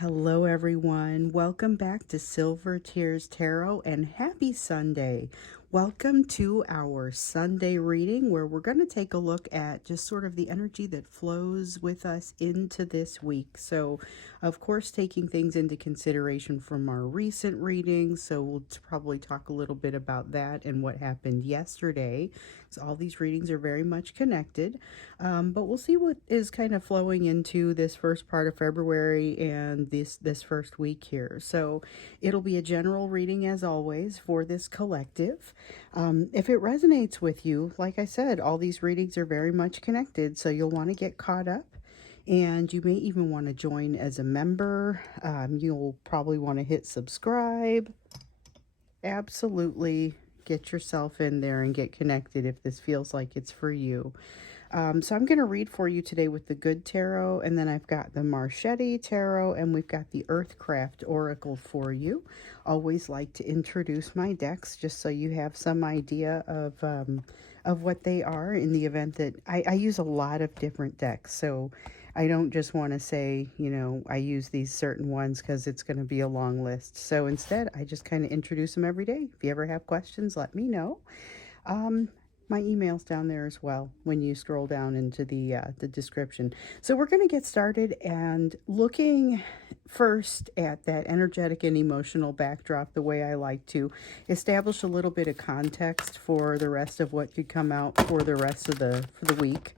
Hello, everyone. Welcome back to Silver Tears Tarot and happy Sunday. Welcome to our Sunday reading where we're going to take a look at just sort of the energy that flows with us into this week. So, of course, taking things into consideration from our recent readings. So, we'll probably talk a little bit about that and what happened yesterday. So, all these readings are very much connected. But we'll see what is kind of flowing into this first part of February and this first week here. So it'll be a general reading as always for this collective. If it resonates with you, like I said, all these readings are very much connected, so you'll want to get caught up. And you may even want to join as a member. You'll probably want to hit subscribe. Absolutely get yourself in there and get connected if this feels like it's for you. So I'm going to read for you today with the Good Tarot, and then I've got the Marchetti Tarot, and we've got the Earthcraft Oracle for you. Always like to introduce my decks just so you have some idea of what they are in the event that I use a lot of different decks. So I don't just want to say, I use these certain ones because it's going to be a long list. So instead, I just kind of introduce them every day. If you ever have questions, let me know. My email's down there as well when you scroll down into the description. So we're going to get started and looking first at that energetic and emotional backdrop the way I like to establish a little bit of context for the rest of what could come out for the rest of the week.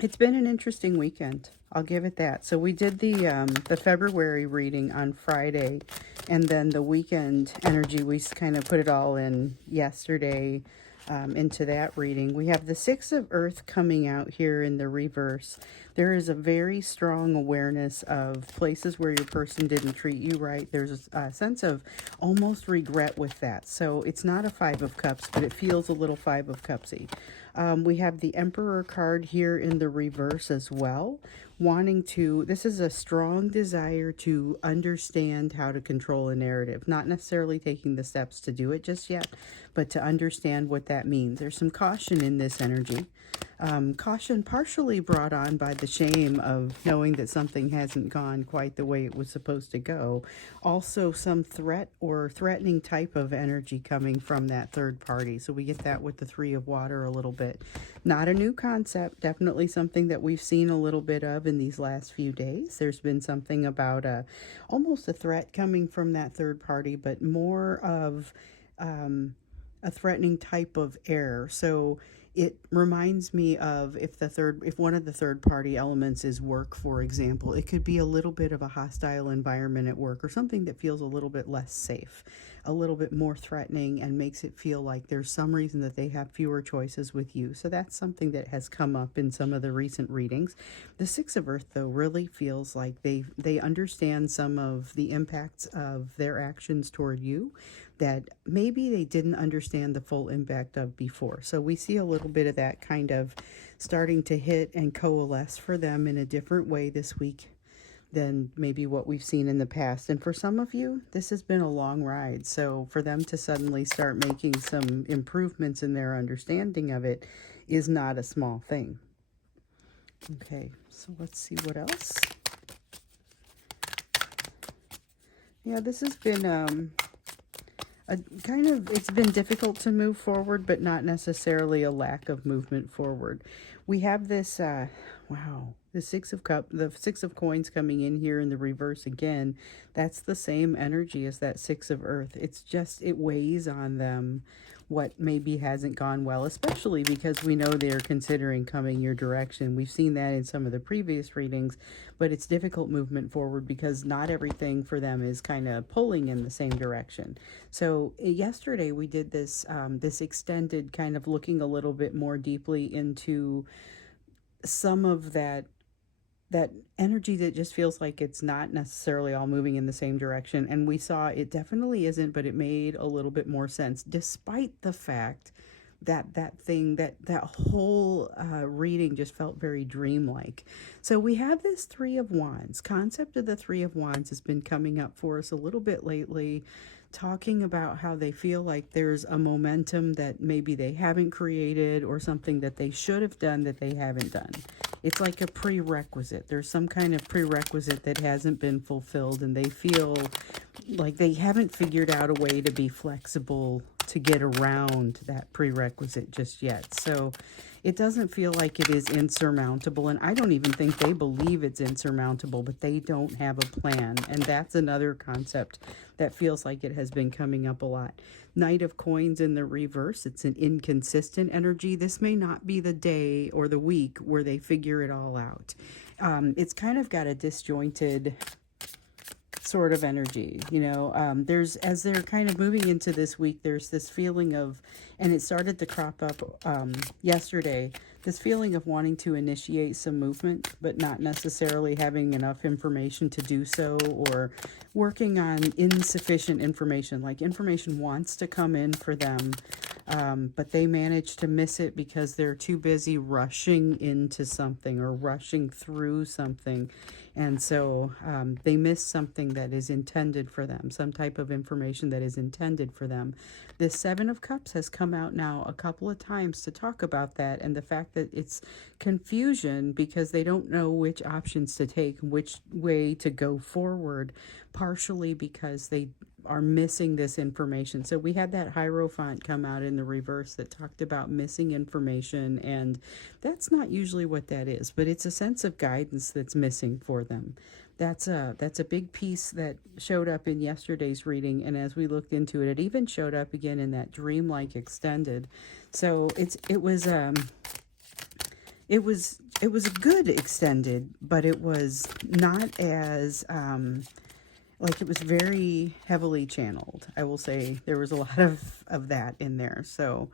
It's been an interesting weekend. I'll give it that. So we did the February reading on Friday, and then the weekend energy, we kind of put it all in yesterday into that reading. We have the Six of Earth coming out here in the reverse. There is a very strong awareness of places where your person didn't treat you right. There's a sense of almost regret with that. So it's not a Five of Cups, but it feels a little Five of Cupsy. We have the Emperor card here in the reverse as well. This is a strong desire to understand how to control a narrative. Not necessarily taking the steps to do it just yet, but to understand what that means. There's some caution in this energy. Caution partially brought on by the shame of knowing that something hasn't gone quite the way it was supposed to go. Also some threat or threatening type of energy coming from that third party. So we get that with the Three of Water a little bit. Not a new concept, definitely something that we've seen a little bit of in these last few days. There's been something about almost a threat coming from that third party, but more of a threatening type of error. So it reminds me of if one of the third party elements is work, for example, it could be a little bit of a hostile environment at work or something that feels a little bit less safe, a little bit more threatening, and makes it feel like there's some reason that they have fewer choices with you. So that's something that has come up in some of the recent readings. The Six of Earth, though, really feels like they understand some of the impacts of their actions toward you that maybe they didn't understand the full impact of before. So we see a little bit of that kind of starting to hit and coalesce for them in a different way this week than maybe what we've seen in the past. And for some of you, this has been a long ride. So for them to suddenly start making some improvements in their understanding of it is not a small thing. Okay, so let's see what else. Yeah, this has been it's been difficult to move forward, but not necessarily a lack of movement forward. We have this, the Six of Coins coming in here in the reverse again. That's the same energy as that Six of Earth. It's just, it weighs on them what maybe hasn't gone well, especially because we know they're considering coming your direction. We've seen that in some of the previous readings, but it's difficult movement forward because not everything for them is kind of pulling in the same direction. So yesterday we did this this extended kind of looking a little bit more deeply into some of that energy that just feels like it's not necessarily all moving in the same direction. And we saw it definitely isn't, but it made a little bit more sense, despite the fact that that whole reading just felt very dreamlike. So we have this Three of Wands. Concept of the Three of Wands has been coming up for us a little bit lately, talking about how they feel like there's a momentum that maybe they haven't created or something that they should have done that they haven't done. it's like a prerequisite. There's some kind of prerequisite that hasn't been fulfilled, and they feel like they haven't figured out a way to be flexible to get around that prerequisite just yet. So it doesn't feel like it is insurmountable, and I don't even think they believe it's insurmountable, but they don't have a plan. And that's another concept that feels like it has been coming up a lot. Knight of Coins in the reverse, it's an inconsistent energy. This may not be the day or the week where they figure it all out. It's kind of got a disjointed sort of energy, you know. There's, as they're kind of moving into this week, there's this feeling of, and it started to crop up yesterday, this feeling of wanting to initiate some movement, but not necessarily having enough information to do so, or working on insufficient information. Like information wants to come in for them, but they manage to miss it because they're too busy rushing into something or rushing through something. And so they miss something that is intended for them, some type of information that is intended for them. This Seven of Cups has come out now a couple of times to talk about that, and the fact that it's confusion because they don't know which options to take, which way to go forward, partially because they are missing this information. So we had that Hierophant come out in the reverse that talked about missing information, and that's not usually what that is, but it's a sense of guidance that's missing for them. That's a big piece that showed up in yesterday's reading, and as we looked into it, it even showed up again in that Dreamlike Extended. So it was a good extended, but it was not as like, it was very heavily channeled. I will say there was a lot of that in there. So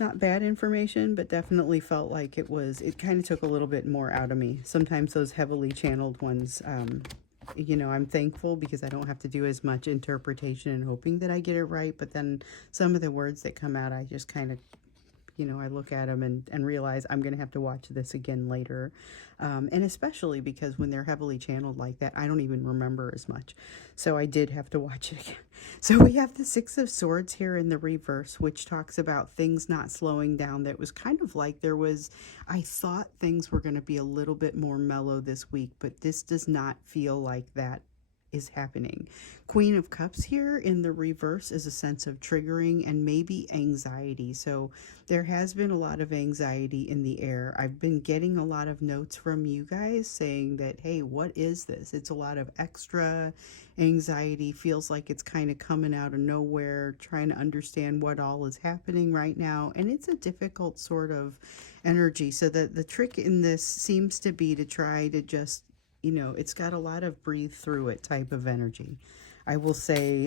not bad information, but definitely felt like it kind of took a little bit more out of me. Sometimes those heavily channeled ones, you know, I'm thankful because I don't have to do as much interpretation and hoping that I get it right. But then some of the words that come out, I just kind of, you know, I look at them and realize I'm going to have to watch this again later. And especially because when they're heavily channeled like that, I don't even remember as much. So I did have to watch it again. So we have the Six of Swords here in the reverse, which talks about things not slowing down. That was kind of like I thought things were going to be a little bit more mellow this week, but this does not feel like that is happening. Queen of Cups here in the reverse is a sense of triggering and maybe anxiety. So there has been a lot of anxiety in the air. I've been getting a lot of notes from you guys saying that, hey, what is this? It's a lot of extra anxiety, feels like it's kind of coming out of nowhere, trying to understand what all is happening right now. And it's a difficult sort of energy. So the trick in this seems to be to try to just, you know, it's got a lot of breathe through it type of energy. I will say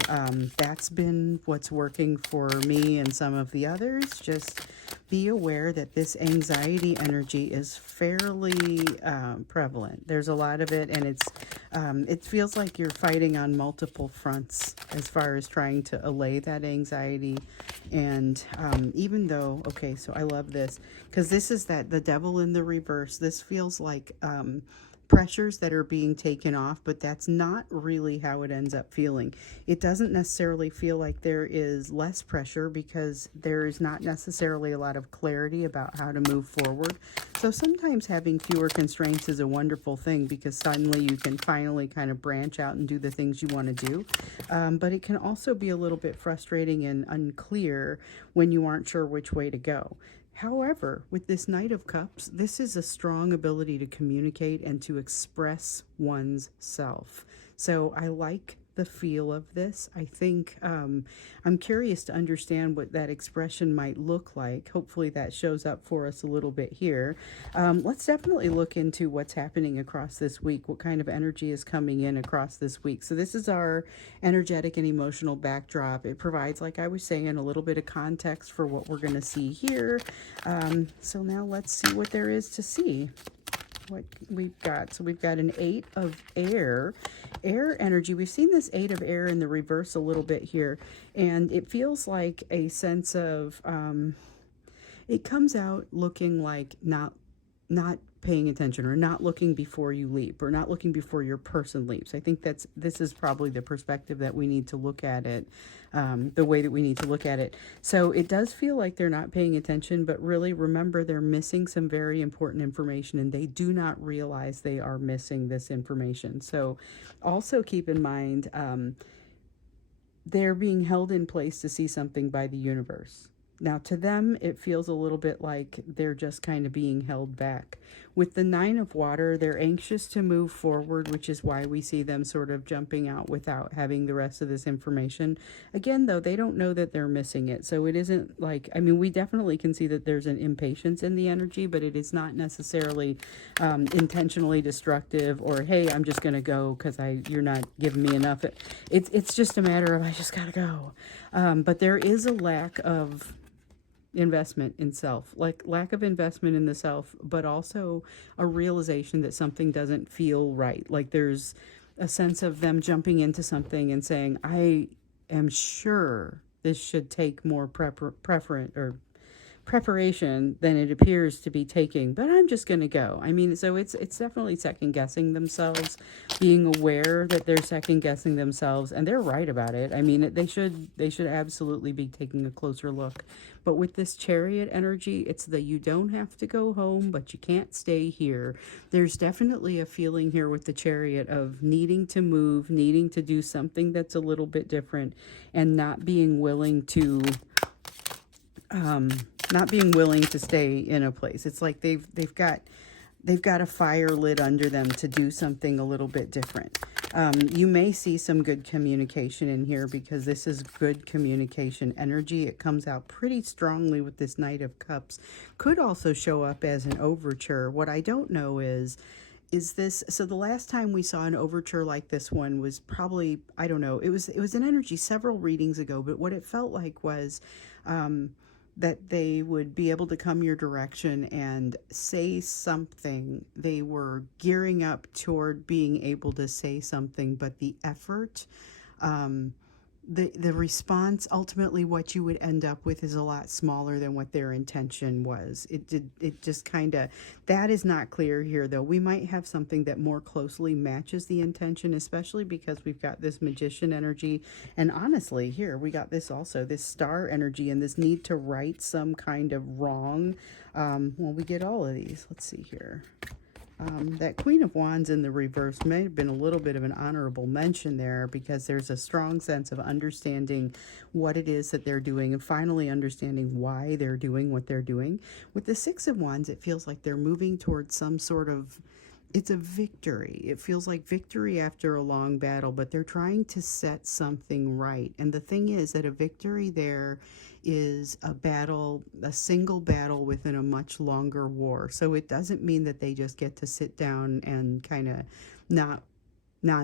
that's been what's working for me and some of the others. Just be aware that this anxiety energy is fairly prevalent. There's a lot of it, and it feels like you're fighting on multiple fronts as far as trying to allay that anxiety. And even though, okay, so I love this because this is the Devil in the reverse. This feels like pressures that are being taken off, but that's not really how it ends up feeling. It doesn't necessarily feel like there is less pressure because there is not necessarily a lot of clarity about how to move forward. So sometimes having fewer constraints is a wonderful thing because suddenly you can finally kind of branch out and do the things you want to do. But it can also be a little bit frustrating and unclear when you aren't sure which way to go. However, with this Knight of Cups, this is a strong ability to communicate and to express one's self. So I like the feel of this. I think I'm curious to understand what that expression might look like. Hopefully that shows up for us a little bit here. Let's definitely look into what's happening across this week, what kind of energy is coming in across this week. So this is our energetic and emotional backdrop. It provides, like I was saying, a little bit of context for what we're going to see here. So now let's see what there is to see. What we've got. So we've got an 8 of air energy. We've seen this 8 of air in the reverse a little bit here, and it feels like a sense of it comes out looking like not paying attention, or not looking before you leap, or not looking before your person leaps. I think this is probably the perspective that we need to look at it, the way that we need to look at it. So it does feel like they're not paying attention, but really remember they're missing some very important information, and they do not realize they are missing this information. So also keep in mind, they're being held in place to see something by the universe. Now, to them, it feels a little bit like they're just kind of being held back. With the Nine of Water, they're anxious to move forward, which is why we see them sort of jumping out without having the rest of this information. Again, though, they don't know that they're missing it. So it isn't like, I mean, we definitely can see that there's an impatience in the energy, but it is not necessarily intentionally destructive, or, hey, I'm just going to go because you're not giving me enough. It's just a matter of, I just got to go. But there is a lack of investment in self, like lack of investment in the self, but also a realization that something doesn't feel right. Like there's a sense of them jumping into something and saying, I am sure this should take more preparation than it appears to be taking, but I'm just going to go. I mean, so it's definitely second guessing themselves, being aware that they're second guessing themselves, and they're right about it. I mean, they should absolutely be taking a closer look. But with this Chariot energy, it's that you don't have to go home, but you can't stay here. There's definitely a feeling here with the Chariot of needing to move, needing to do something that's a little bit different, and not being willing to stay in a place. It's like they've got a fire lit under them to do something a little bit different. You may see some good communication in here, because this is good communication energy. It comes out pretty strongly with this Knight of Cups. Could also show up as an overture. What I don't know is this, so the last time we saw an overture like this one was probably, I don't know, it was an energy several readings ago, but what it felt like was that they would be able to come your direction and say something. They were gearing up toward being able to say something, but the effort, the response, ultimately what you would end up with is a lot smaller than what their intention was. It just kind of, that is not clear here, though. We might have something that more closely matches the intention, especially because we've got this Magician energy. And honestly, here we got this also, this Star energy, and this need to right some kind of wrong. Well, we get all of these. Let's see here. That Queen of Wands in the reverse may have been a little bit of an honorable mention there, because there's a strong sense of understanding what it is that they're doing, and finally understanding why they're doing what they're doing. With the Six of Wands, it feels like they're moving towards some sort of, it's a victory. It feels like victory after a long battle, but they're trying to set something right. And the thing is that a victory there is a battle, a single battle within a much longer war. So it doesn't mean that they just get to sit down and kind of not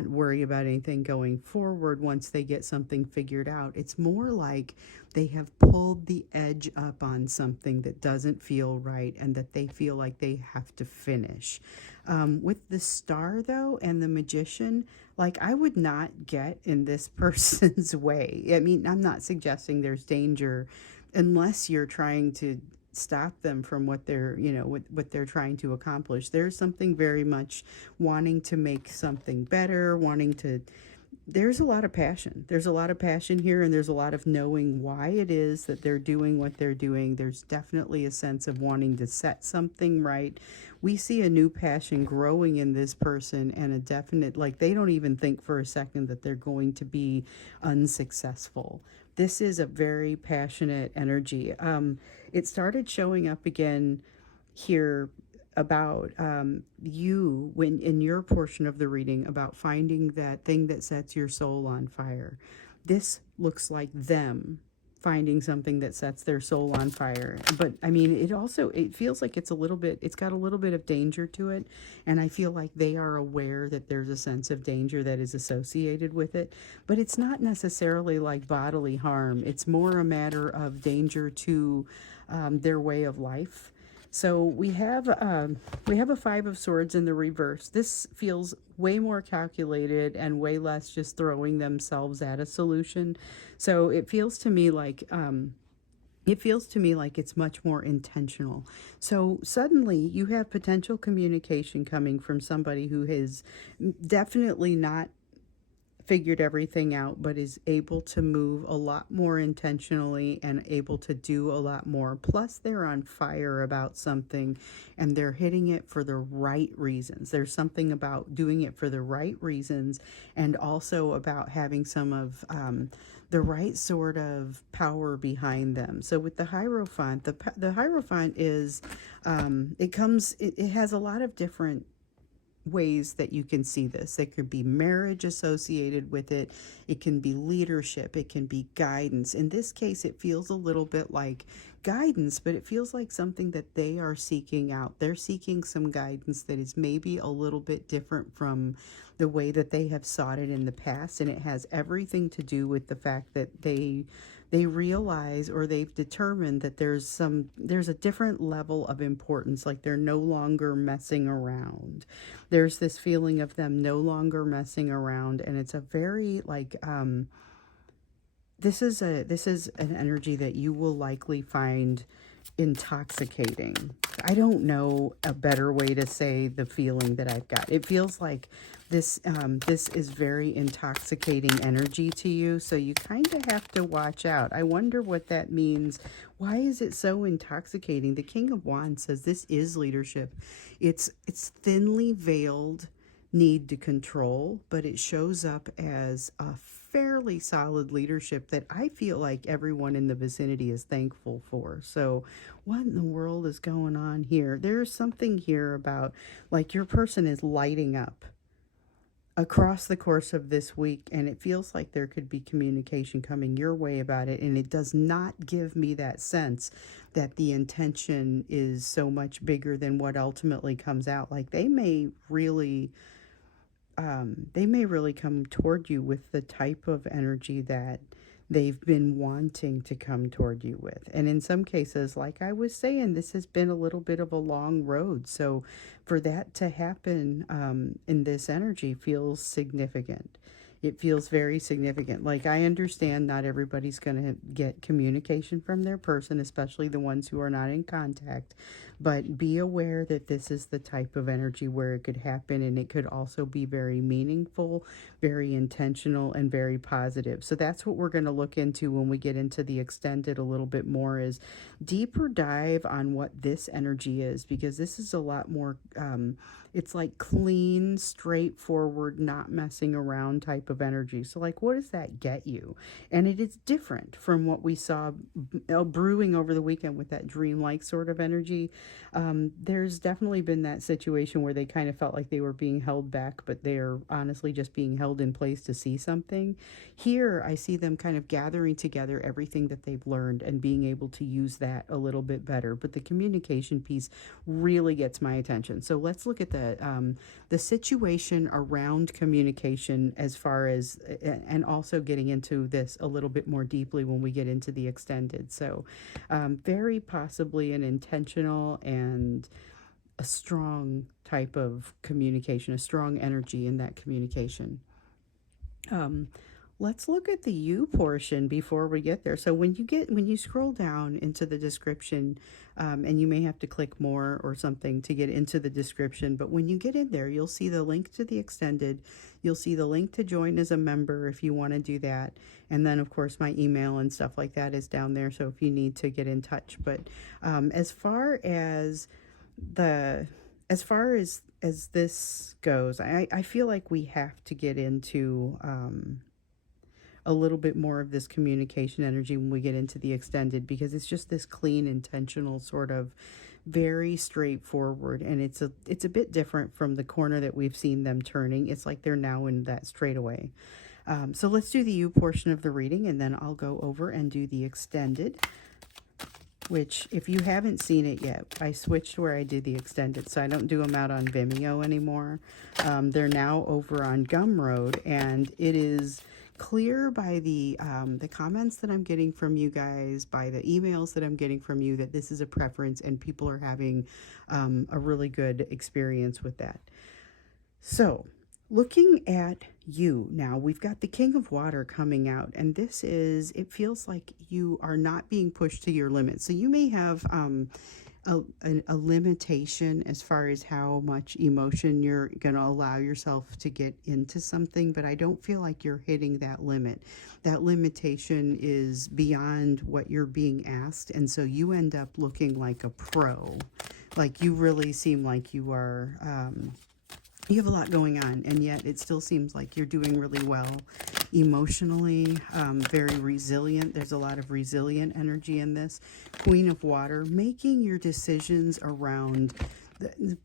worry about anything going forward once they get something figured out. It's more like they have pulled the edge up on something that doesn't feel right, and that they feel like they have to finish. With the Star, though, and the Magician, like, I would not get in this person's way. I mean, I'm not suggesting there's danger unless you're trying to stop them from what they're, what they're trying to accomplish. There's something very much wanting to make something better, there's a lot of passion. There's a lot of passion here, and there's a lot of knowing why it is that they're doing what they're doing. There's definitely a sense of wanting to set something right. We see a new passion growing in this person, and a definite, like, they don't even think for a second that they're going to be unsuccessful. This is a very passionate energy. It started showing up again here about you, when in your portion of the reading, about finding that thing that sets your soul on fire. This looks like them finding something that sets their soul on fire. But I mean, it feels like it's got a little bit of danger to it, and I feel like they are aware that there's a sense of danger that is associated with it. But it's not necessarily like bodily harm. It's more a matter of danger to their way of life. So we have a Five of Swords in the reverse. This feels way more calculated and way less just throwing themselves at a solution. So it feels to me like it feels to me like it's much more intentional. So suddenly you have potential communication coming from somebody who has definitely not figured everything out, but is able to move a lot more intentionally and able to do a lot more. Plus, they're on fire about something and they're hitting it for the right reasons. There's something about doing it for the right reasons, and also about having some of the right sort of power behind them. So with the Hierophant, the Hierophant is, it has a lot of different ways that you can see this. It could be marriage associated with it. It can be leadership. It can be guidance. In this case, it feels a little bit like guidance, but it feels like something that they are seeking out. They're seeking some guidance that is maybe a little bit different from the way that they have sought it in the past. And it has everything to do with the fact that they realize, or they've determined, that there's a different level of importance. Like they're no longer messing around. There's this feeling of them no longer messing around, and it's a very like this is an energy that you will likely find intoxicating. I don't know a better way to say the feeling that I've got. It feels like this is very intoxicating energy to you, so you kind of have to watch out. I wonder what that means. Why is it so intoxicating? The King of Wands says this is leadership. It's thinly veiled need to control, but it shows up as a fairly solid leadership that I feel like everyone in the vicinity is thankful for. So what in the world is going on here? There's something here about like your person is lighting up across the course of this week, and it feels like there could be communication coming your way about it, and it does not give me that sense that the intention is so much bigger than what ultimately comes out. Like they may really come toward you with the type of energy that they've been wanting to come toward you with. And in some cases, like I was saying, this has been a little bit of a long road. So for that to happen in this energy feels significant. It feels very significant. Like, I understand not everybody's going to get communication from their person, especially the ones who are not in contact. But be aware that this is the type of energy where it could happen, and it could also be very meaningful, very intentional, and very positive. So that's what we're going to look into when we get into the extended a little bit more, is deeper dive on what this energy is, because this is a lot more it's like clean, straightforward, not messing around type of energy. So like, what does that get you? And it is different from what we saw brewing over the weekend with that dreamlike sort of energy. There's definitely been that situation where they kind of felt like they were being held back, but they're honestly just being held in place to see something. Here, I see them kind of gathering together everything that they've learned and being able to use that a little bit better. But the communication piece really gets my attention. So let's look at the situation around communication, as far as, and also getting into this a little bit more deeply when we get into the extended. So very possibly an intentional and a strong type of communication, a strong energy in that communication. Let's look at the you portion before we get there. So when you scroll down into the description, and you may have to click more or something to get into the description, but when you get in there, you'll see the link to the extended. You'll see the link to join as a member if you want to do that. And then, of course, my email and stuff like that is down there, so if you need to get in touch. But as far as this goes, I feel like we have to get into a little bit more of this communication energy when we get into the extended, because it's just this clean, intentional, sort of very straightforward, and it's a bit different from the corner that we've seen them turning. It's like they're now in that straightaway. So let's do the you portion of the reading, and then I'll go over and do the extended, which, if you haven't seen it yet, I switched where I do the extended, so I don't do them out on Vimeo anymore. They're now over on Gumroad, and it is clear by the comments that I'm getting from you guys, by the emails that I'm getting from you, that this is a preference and people are having a really good experience with that. So Looking at you now, we've got the King of Water coming out, and this is, it feels like you are not being pushed to your limit. So you may have a limitation as far as how much emotion you're going to allow yourself to get into something, but I don't feel like you're hitting that limit. That limitation is beyond what you're being asked, and so you end up looking like a pro. Like you really seem like you are, you have a lot going on, and yet it still seems like you're doing really well emotionally, very resilient. There's a lot of resilient energy in this. Queen of Water, making your decisions around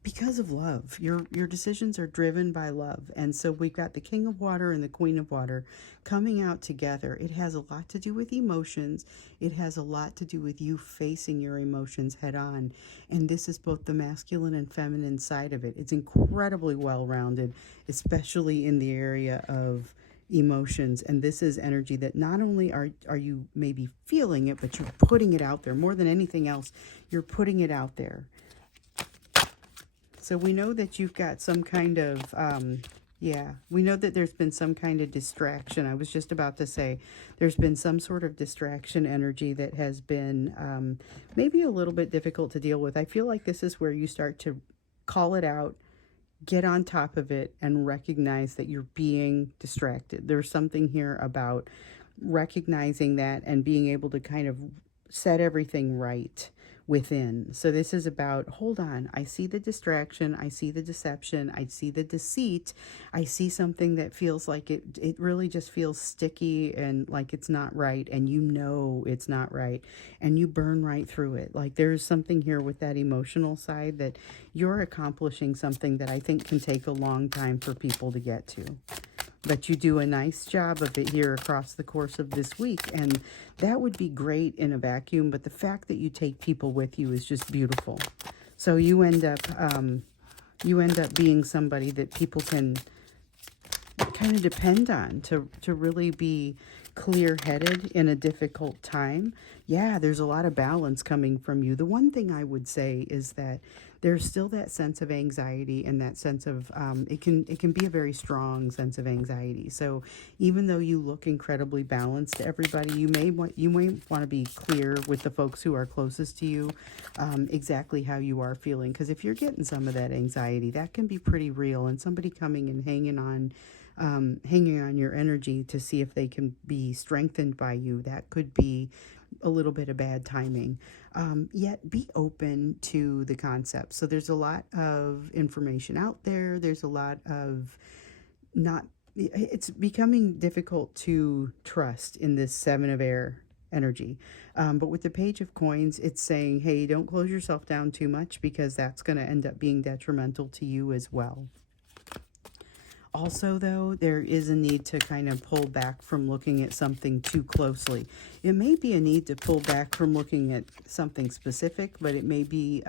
because of love. Your decisions are driven by love. And so we've got the King of Water and the Queen of Water coming out together. It has a lot to do with emotions. It has a lot to do with you facing your emotions head on. And this is both the masculine and feminine side of it. It's incredibly well-rounded, especially in the area of emotions. And this is energy that not only are you maybe feeling it, but you're putting it out there. More than anything else, you're putting it out there. So we know that you've got some kind of, yeah, we know that there's been some kind of distraction. I was just about to say there's been some sort of distraction energy that has been maybe a little bit difficult to deal with. I feel like this is where you start to call it out, get on top of it, and recognize that you're being distracted. There's something here about recognizing that and being able to kind of set everything right within. So this is about, hold on, I see the distraction, I see the deception, I see the deceit, I see something that feels like it really just feels sticky and like it's not right, and you know it's not right, and you burn right through it. Like there's something here with that emotional side that you're accomplishing something that I think can take a long time for people to get to. But you do a nice job of it here across the course of this week, and that would be great in a vacuum, but the fact that you take people with you is just beautiful. So you end up being somebody that people can kind of depend on to really be clear-headed in a difficult time. Yeah, there's a lot of balance coming from you. The one thing I would say is that there's still that sense of anxiety, and that sense of it can be a very strong sense of anxiety. So even though you look incredibly balanced to everybody, you may want to be clear with the folks who are closest to you exactly how you are feeling, because if you're getting some of that anxiety, that can be pretty real, and somebody coming and hanging on your energy to see if they can be strengthened by you, that could be a little bit of bad timing. Yet be open to the concept. So there's a lot of information out there. There's a lot of it's becoming difficult to trust in this Seven of Air energy. But with the Page of Coins, it's saying, hey, don't close yourself down too much, because that's going to end up being detrimental to you as well. Also, though, there is a need to kind of pull back from looking at something too closely. It may be a need to pull back from looking at something specific, but it may be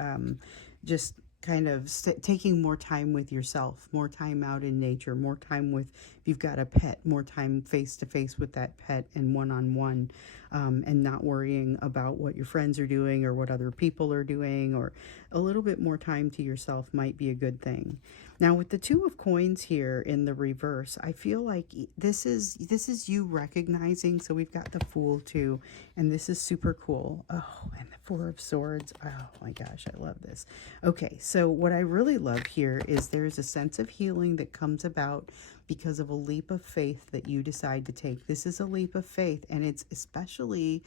just kind of taking more time with yourself, more time out in nature, more time with, if you've got a pet, more time face-to-face with that pet and one-on-one, and not worrying about what your friends are doing or what other people are doing, or a little bit more time to yourself might be a good thing. Now with the Two of Coins here in the reverse, I feel like this is you recognizing, so we've got the Fool too, and this is super cool. Oh, and the Four of Swords. Oh my gosh, I love this. Okay, so what I really love here is there's a sense of healing that comes about because of a leap of faith that you decide to take. This is a leap of faith, and it's especially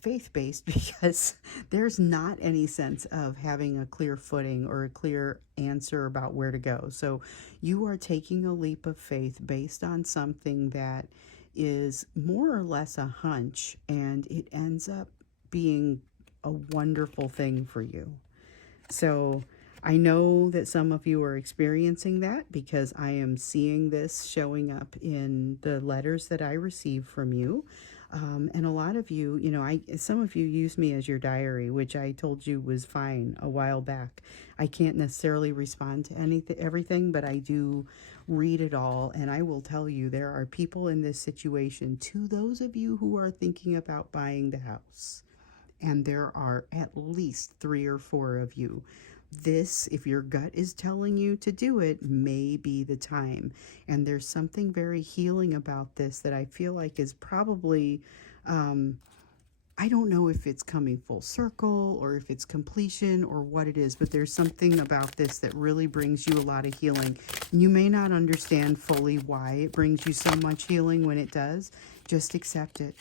faith-based because there's not any sense of having a clear footing or a clear answer about where to go. So you are taking a leap of faith based on something that is more or less a hunch, and it ends up being a wonderful thing for you. So I know that some of you are experiencing that, because I am seeing this showing up in the letters that I receive from you. And a lot of you, some of you use me as your diary, which I told you was fine a while back. I can't necessarily respond to everything, but I do read it all. And I will tell you, there are people in this situation, to those of you who are thinking about buying the house, and there are at least 3 or 4 of you This, if your gut is telling you to do it, may be the time. And there's something very healing about this that I feel like is probably, I don't know if it's coming full circle or if it's completion or what it is, but there's something about this that really brings you a lot of healing. You may not understand fully why it brings you so much healing when it does. Just accept it.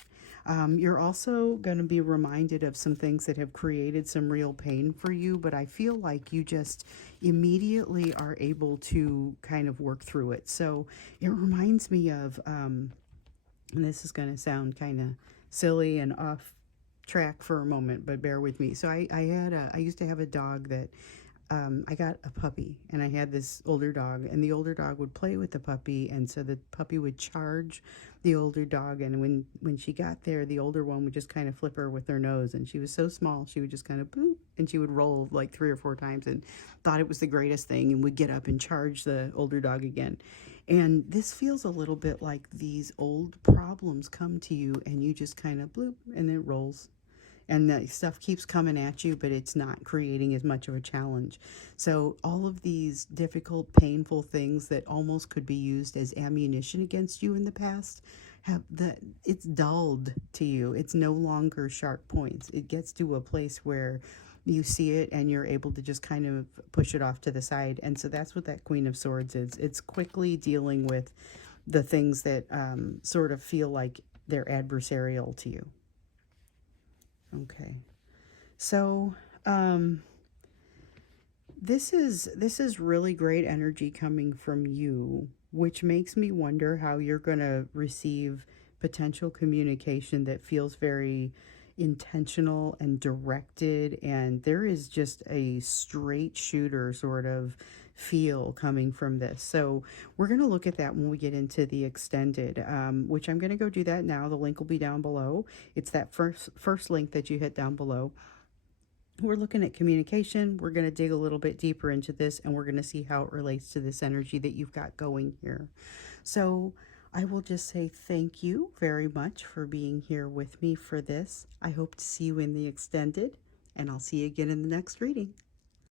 You're also going to be reminded of some things that have created some real pain for you, but I feel like you just immediately are able to kind of work through it. So it reminds me of, and this is going to sound kind of silly and off track for a moment, but bear with me. So I used to have a dog that I got a puppy, and I had this older dog, and the older dog would play with the puppy, and so the puppy would charge the older dog, and when she got there, the older one would just kind of flip her with her nose, and she was so small, she would just kind of boop, and she would roll like 3 or 4 times, and thought it was the greatest thing, and would get up and charge the older dog again. And this feels a little bit like these old problems come to you, and you just kind of bloop, and it rolls, and the stuff keeps coming at you, but it's not creating as much of a challenge. So all of these difficult, painful things that almost could be used as ammunition against you in the past, have that it's dulled to you. It's no longer sharp points. It gets to a place where you see it and you're able to just kind of push it off to the side. And so that's what that Queen of Swords is. It's quickly dealing with the things that sort of feel like they're adversarial to you. Okay. So, this is really great energy coming from you, which makes me wonder how you're going to receive potential communication that feels very intentional and directed, and there is just a straight shooter sort of feel coming from this. So we're going to look at that when we get into the extended, which I'm going to go do that now. The link will be down below. It's that first link that you hit down below. We're looking at communication. We're going to dig a little bit deeper into this, and we're going to see how it relates to this energy that you've got going here. So I will just say thank you very much for being here with me for this. I hope to see you in the extended, and I'll see you again in the next reading.